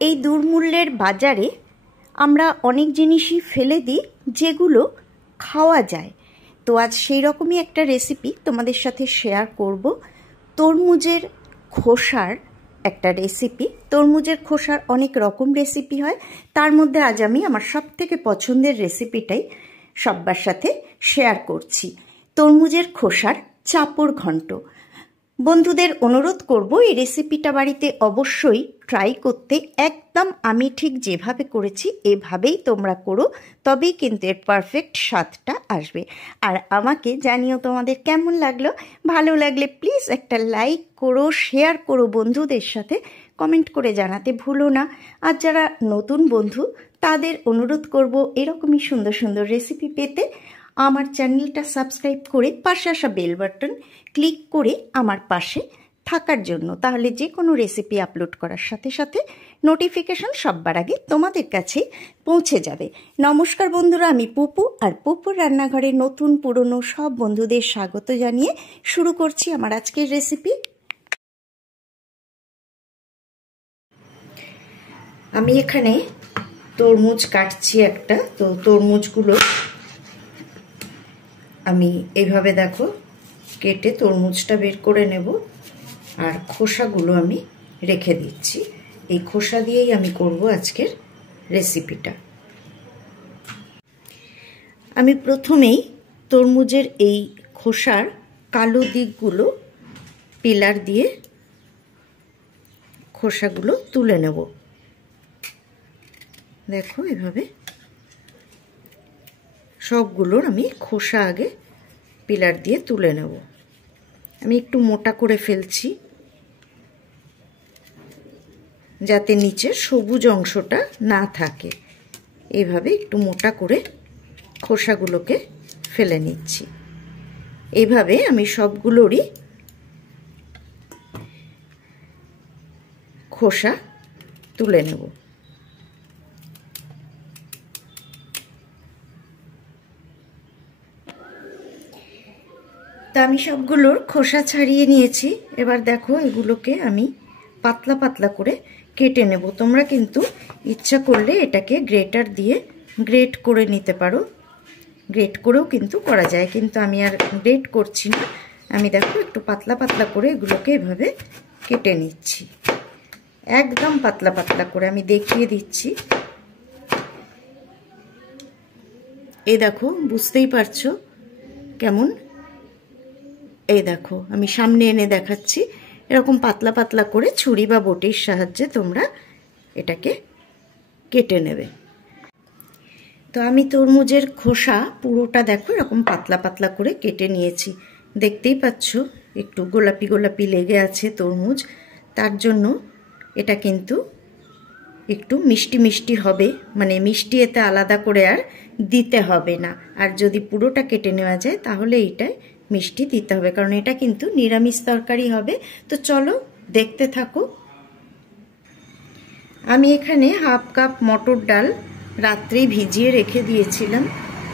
এই দুর্মূল্যের বাজারে আমরা অনেক জিনিসই ফেলে দিই যেগুলো খাওয়া যায়। তো আজ সেই রকমই একটা রেসিপি তোমাদের সাথে শেয়ার করব। তরমুজের খোসার একটা রেসিপি। তরমুজের খোসার অনেক রকম রেসিপি হয়, তার মধ্যে আজ আমি আমার সবথেকে পছন্দের রেসিপিটাই সবার সাথে শেয়ার করছি। তরমুজের খোসার চাপড় ঘন্ট। বন্ধুদের অনুরোধ করব এই রেসিপিটা বাড়িতে অবশ্যই ট্রাই করতে। একদম আমি ঠিক যেভাবে করেছি এভাবেই তোমরা করো, তবেই কিন্তু এর পারফেক্ট স্বাদটা আসবে। আর আমাকে জানিও তোমাদের কেমন লাগলো। ভালো লাগলে প্লিজ একটা লাইক করো, শেয়ার করো বন্ধুদের সাথে, কমেন্ট করে জানাতে ভুলো না। আর যারা নতুন বন্ধু তাদের অনুরোধ করব এরকমই সুন্দর সুন্দর রেসিপি পেতে আমার চ্যানেলটা সাবস্ক্রাইব করে পাশে আসা বেল বাটন ক্লিক করে আমার পাশে থাকার জন্য। তাহলে যে কোনো রেসিপি আপলোড করার সাথে সাথে নোটিফিকেশন সবার আগে তোমাদের কাছে পৌঁছে যাবে। নমস্কার বন্ধুরা, আমি পুপু, আর পুপুর রান্নাঘরে নতুন পুরনো সব বন্ধুদের স্বাগত জানিয়ে শুরু করছি আমার আজকের রেসিপি। আমি এখানে তরমুজ কাটছি একটা। তো তরমুজগুলো আমি এইভাবে দেখো কেটে তরমুজটা বের করে নেব, আর খোসাগুলো আমি রেখে দিচ্ছি। এই খোসা দিয়েই আমি করব আজকের রেসিপিটা। আমি প্রথমেই তরমুজের এই খোসার কালো দিকগুলো পিলার দিয়ে খোসাগুলো তুলে নেব। দেখো এভাবে সবগুলোর আমি খোসা আগে পিলার দিয়ে তুলে নেব। আমি একটু মোটা করে ফেলছি যাতে নিচের সবুজ অংশটা না থাকে। এইভাবে একটু মোটা করে খোসাগুলোকে ফেলে নিচ্ছি। এইভাবে আমি সবগুলোরই খোসা তুলে নেব। তা আমি সবগুলোর খোসা ছাড়িয়ে নিয়েছি। এবার দেখো এগুলোকে আমি পাতলা পাতলা করে কেটে নেব। তোমরা কিন্তু ইচ্ছা করলে এটাকে গ্রেটার দিয়ে গ্রেট করে নিতে পারো, গ্রেট করেও কিন্তু করা যায়, কিন্তু আমি আর গ্রেট করছি না। আমি দেখো একটু পাতলা পাতলা করে এগুলোকে এভাবে কেটে নিচ্ছি, একদম পাতলা পাতলা করে আমি দেখিয়ে দিচ্ছি। এই দেখো, বুঝতেই পারছো কেমন। এই দেখো আমি সামনে এনে দেখাচ্ছি। এরকম পাতলা পাতলা করে ছুরি বা বটির সাহায্যে তোমরা এটাকে কেটে নেবে। তো আমি তরমুজের খোসা পুরোটা দেখো এরকম পাতলা পাতলা করে কেটে নিয়েছি। দেখতেই পাচ্ছ একটু গোলাপি গোলাপি লেগে আছে তরমুজ, তার জন্য এটা কিন্তু একটু মিষ্টি মিষ্টি হবে, মানে মিষ্টি এতে আলাদা করে আর দিতে হবে না। আর যদি পুরোটা কেটে নেওয়া যায় তাহলে এইটায় মিষ্টি দিতে হবে, কারণ এটা কিন্তু নিরামিষ তরকারি হবে। তো চলো দেখতে থাকো। আমি এখানে হাফ কাপ মটর ডাল রাত্রেই ভিজিয়ে রেখে দিয়েছিলাম।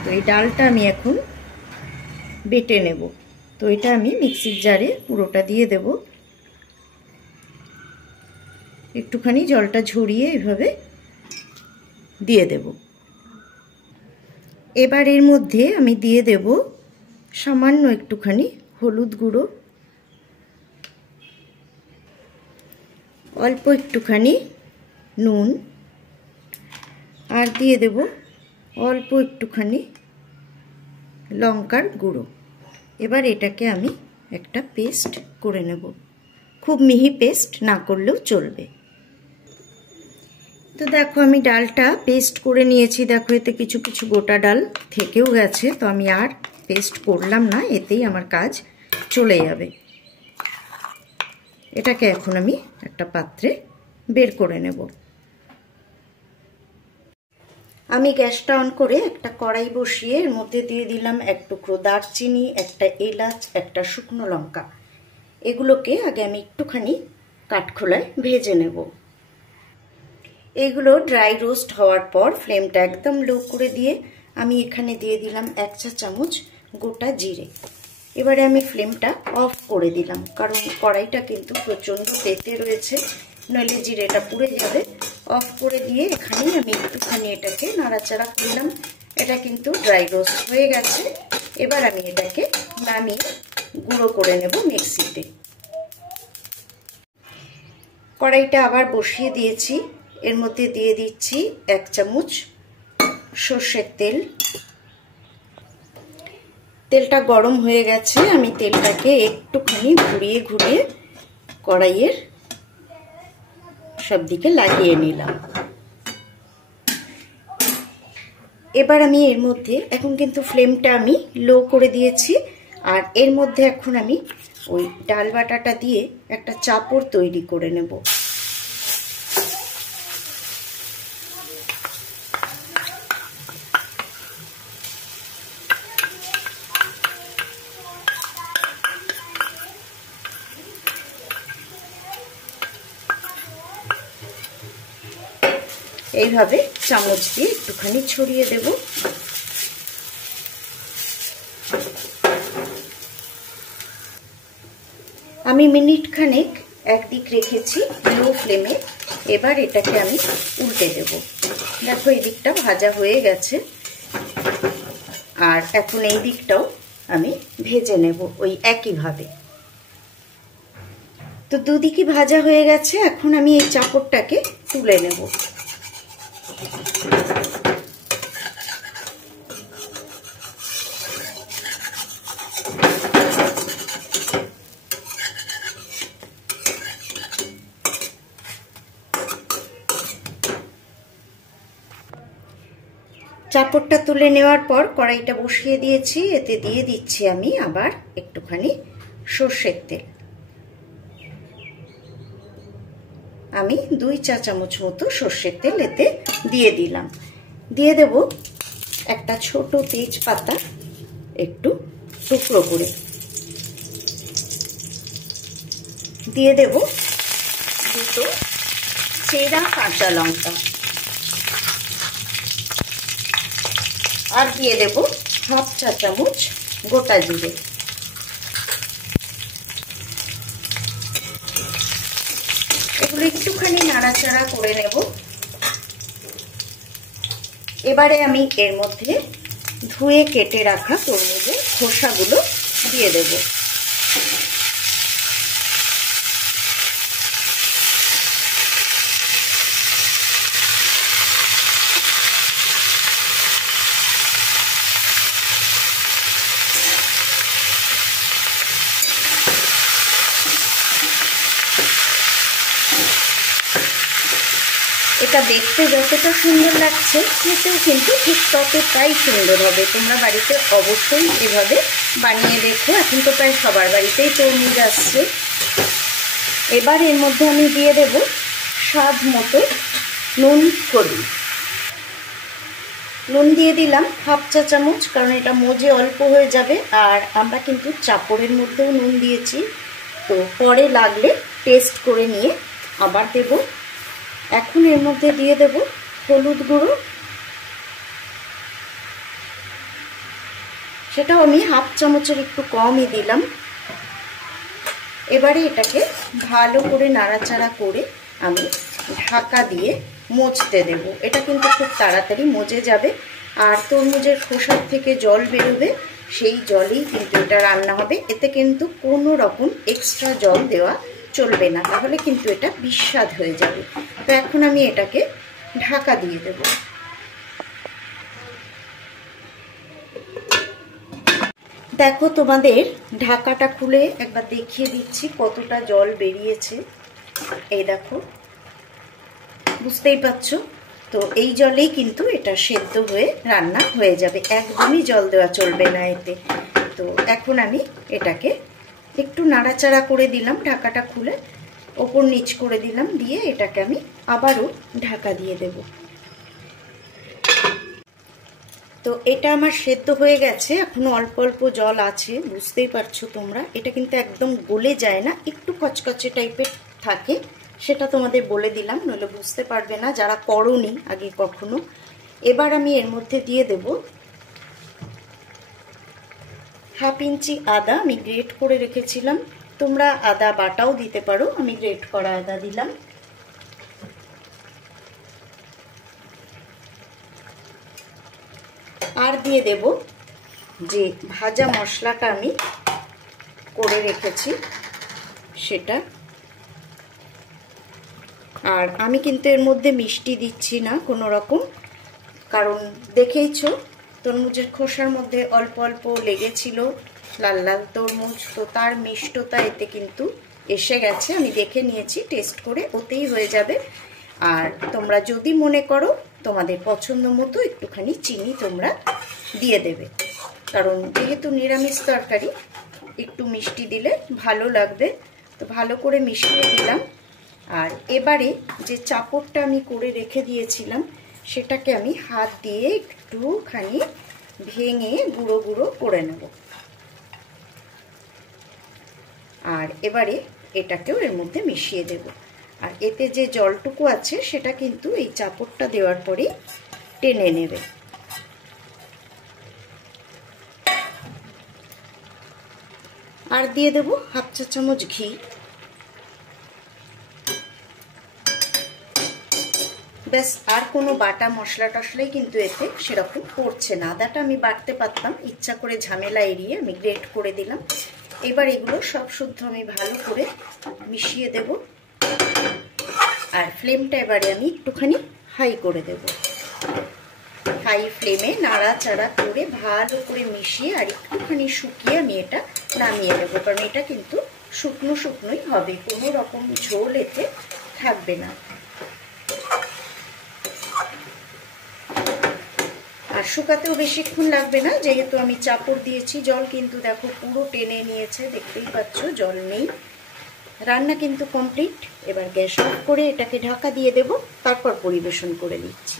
তো এই ডালটা আমি এখন বেটে নেব। তো এটা আমি মিক্সির জারে পুরোটা দিয়ে দেব। একটুখানি জলটা ঝরিয়ে এভাবে দিয়ে দেব। এবার এর মধ্যে আমি দিয়ে দেব সামান্য একটুখানি হলুদ গুঁড়ো, অল্প একটুখানি নুন, আর দিয়ে দেব অল্প একটুখানি লঙ্কার গুঁড়ো। এবার এটাকে আমি একটা পেস্ট করে নেব। খুব মিহি পেস্ট না করলেও চলবে। তো দেখো আমি ডালটা পেস্ট করে নিয়েছি। দেখো এতে কিছু কিছু গোটা ডাল থেকেও গেছে, তো আমি আর পেস্ট করলাম না, এতেই আমার কাজ চলে যাবে। এটাকে এখন আমি একটা পাত্রে বের করে নেব। আমি গ্যাসটা অন করে একটা কড়াই বসিয়ে এর মধ্যে দিয়ে দিলাম এক টুকরো দারচিনি, একটা এলাচ, একটা শুকনো লঙ্কা। এগুলোকে আগে আমি একটুখানি কাঠখোলায় ভেজে নেব। এগুলো ড্রাই রোস্ট হওয়ার পর ফ্লেমটা একদম লো করে দিয়ে আমি এখানে দিয়ে দিলাম 1 চা চামচ গোটা জিরে। এবারে আমি ফ্লেমটা অফ করে দিলাম, কারণ কড়াইটা কিন্তু প্রচণ্ড তেতে রয়েছে, নইলে জিরেটা পুড়ে যাবে। অফ করে দিয়ে এখানে আমি একটুখানি এটাকে নাড়াচাড়া করলাম। এটা কিন্তু ড্রাই রোস্ট হয়ে গেছে। এবার আমি এটাকে নামিয়ে গুঁড়ো করে নেব মিক্সিতে। কড়াইটা আবার বসিয়ে দিয়েছি। এর মধ্যে দিয়ে দিচ্ছি 1 চামচ সর্ষের তেল। তেলটা গরম হয়ে গেছে। আমি তেলটাকে একটুখানি ঘুরিয়ে ঘুরিয়ে কড়াইয়ের সব দিকে লাগিয়ে নিলাম। এবার আমি এর মধ্যে, এখন কিন্তু ফ্লেমটা আমি লো করে দিয়েছি, আর এর মধ্যে এখন আমি ওই ডাল বাটাটা দিয়ে একটা চাপড় তৈরি করে নেব। এইভাবে চামচ দিয়ে একটুখানি ছড়িয়ে দেব। আমি মিনিট খানেক একদিক রেখেছি লো ফ্লেমে। এবার এটাকে আমি উল্টে দেব। দেখো এই দিকটা ভাজা হয়ে গেছে, আর এখন এই দিকটাও আমি ভেজে নেব ওই একইভাবে। তো দুদিকই ভাজা হয়ে গেছে। এখন আমি এই চাপড়টাকে তুলে নেব। চাপড়টা তুলে নেওয়ার পর কড়াইটা বসিয়ে দিয়েছি। এতে দিয়ে দিচ্ছি আমি আবার একটুখানি সর্ষের তেল। আমি 2 চা চামচ মতো সর্ষের তেল এতে দিয়ে দিলাম। দিয়ে দেব একটা ছোট তেজপাতা একটু টুকরো করে। দিয়ে দেব 2 চেরা কাঁচা লঙ্কা, আর দিয়ে দেব 1/2 চা চামচ গোটা জিরে। এগুলো একটুখানি নাড়াচাড়া করে নেব। এবারে আমি এর মধ্যে ধুয়ে কেটে রাখা তরমুজের খোসাগুলো দিয়ে দেব। এটা দেখতে যতটা সুন্দর লাগছে খেতেও কিন্তু ঠিক ততটাই সুন্দর হবে। তোমরা বাড়িতে অবশ্যই এভাবে বানিয়ে দেখো। এখন তো প্রায় সবার বাড়িতেই তরমুজ আসছে। এবার এর মধ্যে আমি দিয়ে দেব স্বাদ মতো নুন, হলুদ। নুন দিয়ে দিলাম 1/2 চা চামচ, কারণ এটা মজে অল্প হয়ে যাবে। আর আমরা কিন্তু চাপড়ের মধ্যেও নুন দিয়েছি, তো পরে লাগলে টেস্ট করে নিয়ে আবার দেব। এখন এর মধ্যে দিয়ে দেব হলুদ গুঁড়ো, সেটাও আমি 1/2 চামচের একটু কমই দিলাম। এবারে এটাকে ভালো করে নাড়াচাড়া করে আমি ঢাকা দিয়ে মজতে দেব। এটা কিন্তু খুব তাড়াতাড়ি মজে যাবে। আর তরমুজের খোসার থেকে জল বেরোবে, সেই জলেই কিন্তু এটা রান্না হবে। এতে কিন্তু কোনো রকম এক্সট্রা জল দেওয়া চলবে না, তাহলে কিন্তু এটা বিস্বাদ হয়ে যাবে। তো এখন আমি এটাকে ঢাকা দিয়ে দেব। দেখো তোমাদের ঢাকাটা খুলে একবার দেখিয়ে দিচ্ছি কতটা জল বেরিয়েছে। এই দেখো, বুঝতেই পারছো তো। এই জলেই কিন্তু এটা সেদ্ধ হয়ে রান্না হয়ে যাবে, একদমই জল দেওয়া চলবে না এতে। তো এখন আমি এটাকে একটু নাড়াচাড়া করে দিলাম, ঢাকাটা খুলে ওপর নিচ করে দিলাম, দিয়ে এটাকে আমি আবারও ঢাকা দিয়ে দেব। তো এটা আমার সেদ্ধ হয়ে গেছে, এখনো অল্প অল্প জল আছে, বুঝতেই পারছো তোমরা। এটা কিন্তু একদম গলে যায় না, একটু কচকচে টাইপের থাকে, সেটা তোমাদের বলে দিলাম, নইলে বুঝতে পারবে না যারা করোনি আগে কখনো। এবার আমি এর মধ্যে দিয়ে দেব 1/2 ইঞ্চি আদা, আমি গ্রেট করে রেখেছিলাম। তোমরা আদা বাটাও দিতে পারো, আমি গ্রেট করা আদা দিলাম। আর দিয়ে দেব যে ভাজা মশলাটা আমি করে রেখেছি সেটা। আর আমি কিন্তু এর মধ্যে মিষ্টি দিচ্ছি না কোনো রকম, কারণ দেখেইছো তরমুজের খোসার মধ্যে অল্প অল্প লেগেছিল লাল লাল তরমুজ, তো তার মিষ্টতা এতে কিন্তু এসে গেছে। আমি দেখে নিয়েছি টেস্ট করে, ওতেই হয়ে যাবে। আর তোমরা যদি মনে করো তোমাদের পছন্দ মতো একটুখানি চিনি তোমরা দিয়ে দেবে, কারণ যেহেতু নিরামিষ তরকারি একটু মিষ্টি দিলে ভালো লাগবে। তো ভালো করে মিশিয়ে দিলাম। আর এবারে যে চাপড়টা আমি করে রেখে দিয়েছিলাম সেটাকে আমি হাত দিয়ে একটুখানি ভেঙে গুঁড়ো গুঁড়ো করে নেব। আর এবারে এটাকেও এর মধ্যে মিশিয়ে দেব। আর এতে যে জলটুকু আছে সেটা কিন্তু এই চাপড়টা দেওয়ার পরেই টেনে নেবে। আর দিয়ে দেব হাফ চা চামচ ঘি। ব্যাস, আর কোনো বাটা মশলা টশলাই কিন্তু এতে সেরকম পড়ছে না। আদাটা আমি বাটতে পারতাম, ইচ্ছা করে ঝামেলা এড়িয়ে আমি গ্রেট করে দিলাম। এবার এগুলো সব শুদ্ধ আমি ভালো করে মিশিয়ে দেব। আর ফ্লেমটা এবারে আমি একটুখানি হাই করে দেব। হাই ফ্লেমে নাড়াচাড়া করে ভালো করে মিশিয়ে আর একটুখানি শুকিয়ে আমি এটা নামিয়ে দেব, কারণ এটা কিন্তু শুকনো শুকনোই হবে, কোনো রকম ঝোল এতে থাকবে না। আর শুকাতেও বেশিক্ষণ লাগবে না, যেহেতু আমি চাপড় দিয়েছি। জল কিন্তু দেখো পুরো টেনে নিয়েছে, দেখতেই পাচ্ছ জল নেই। রান্না কিন্তু কমপ্লিট। এবার গ্যাস অফ করে এটাকে ঢাকা দিয়ে দেব, তারপর পরিবেশন করে নিচ্ছি।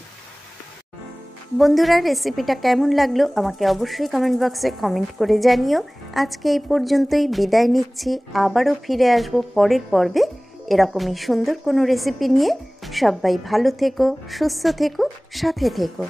বন্ধুরা, রেসিপিটা কেমন লাগলো আমাকে অবশ্যই কমেন্ট বক্সে কমেন্ট করে জানিও। আজকে এই পর্যন্তই, বিদায় নিচ্ছি। আবারও ফিরে আসব পরের পর্বে এরকমই সুন্দর কোনো রেসিপি নিয়ে। সবাই ভালো থেকো, সুস্থ থেকো, সাথে থেকো।